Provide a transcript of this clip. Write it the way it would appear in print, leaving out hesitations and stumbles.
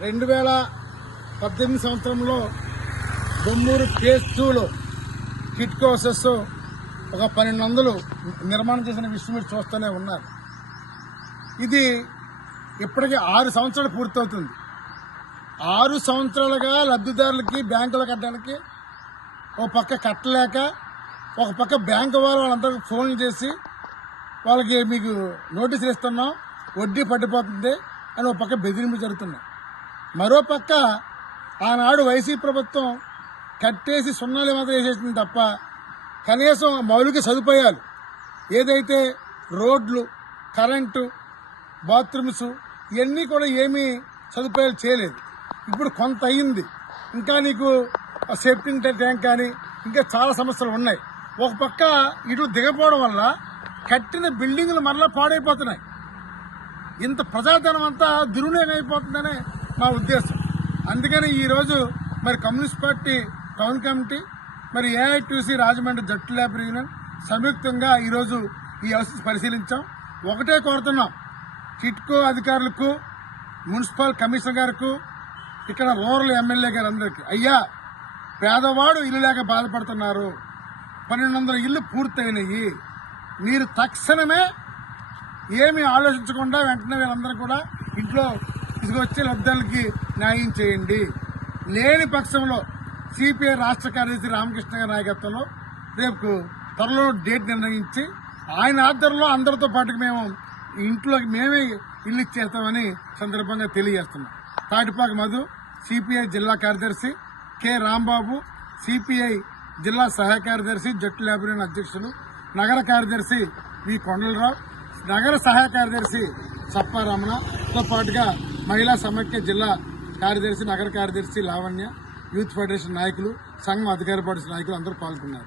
2018 సంవత్సరంలో బొమ్మూరు ఫేజ్ 2లో కిట్కో హౌసెస్ ఒక 1200 నిర్మాణం చేసిన విషయం మీరు చూస్తూనే ఉన్నారు. ఇది ఇప్పటికీ 6 సంవత్సరాలు పూర్తవుతుంది. 6 సంవత్సరాలుగా లబ్ధిదారులకి బ్యాంకులు కట్టడానికి ఒక పక్క కట్టలేక, ఒక పక్క బ్యాంకు వాళ్ళందరికీ ఫోన్లు చేసి వాళ్ళకి మీకు నోటీసులు ఇస్తున్నాం, వడ్డీ పడిపోతుంది అని ఒక పక్క బెదిరింపు జరుగుతున్నాయి. మరో పక్క ఆనాడు వైసీపీ ప్రభుత్వం కట్టేసి సున్నాలు మాత్రం వేసేసింది తప్ప కనీసం మౌలిక సదుపాయాలు ఏదైతే రోడ్లు, కరెంటు, బాత్రూమ్స్ ఇవన్నీ కూడా ఏమీ సదుపాయాలు చేయలేదు. ఇప్పుడు కొంత అయ్యింది, ఇంకా నీకు సేఫ్టీ ట్యాంక్ కానీ ఇంకా చాలా సమస్యలు ఉన్నాయి. ఒక పక్క ఇటు దిగపోవడం వల్ల కట్టిన బిల్డింగులు మరలా పాడైపోతున్నాయి. ఇంత ప్రజాధనం అంతా దుర్వినియోగం అయిపోతుందనే మా ఉద్దేశం. అందుకని ఈరోజు మరి కమ్యూనిస్ట్ పార్టీ టౌన్ కమిటీ, మరి ఏఐటీసీ రాజమండ్రి జట్టు లేబర్ యూనియన్ సంయుక్తంగా ఈరోజు ఈ హౌసెస్ పరిశీలించాం. ఒకటే కోరుతున్నాం, కిట్కో అధికారులకు, మున్సిపల్ కమిషనర్ గారికి, ఇక్కడ రూరల్ ఎమ్మెల్యే గారు అందరికీ, అయ్యా పేదవాడు ఇల్లు లేక బాధపడుతున్నారు, 1200 ఇల్లు పూర్తయినాయి, మీరు తక్షణమే ఏమీ ఆలోచించకుండా వెంటనే వీళ్ళందరూ కూడా ఇంట్లో తీసుకొచ్చే లబ్ధాలకి న్యాయం చేయండి. లేని పక్షంలో సిపిఐ రాష్ట్ర కార్యదర్శి రామకృష్ణ గారి నాయకత్వంలో రేపు త్వరలో డేట్ నిర్ణయించి ఆయన ఆధ్వర్యంలో అందరితో పాటుకు మేము ఇంట్లోకి మేమే ఇల్లు ఇచ్చేస్తామని సందర్భంగా తెలియజేస్తున్నాం. తాటిపాక మధు సిపిఐ జిల్లా కార్యదర్శి, కె రాంబాబు సిపిఐ జిల్లా సహాయ కార్యదర్శి, జట్టు లేబర్ యూనియన్ అధ్యక్షులు, నగర కార్యదర్శి వి కొండలరావు, నగర సహాయ కార్యదర్శి సప్పారమణతో పాటుగా మహిళా సమైక్య జిల్లా కార్యదర్శి, నగర కార్యదర్శి లావణ్య, యూత్ ఫెడరేషన్ నాయకులు, సంఘం అధికార పరిషత్ నాయకులు అందరూ పాల్గొన్నారు.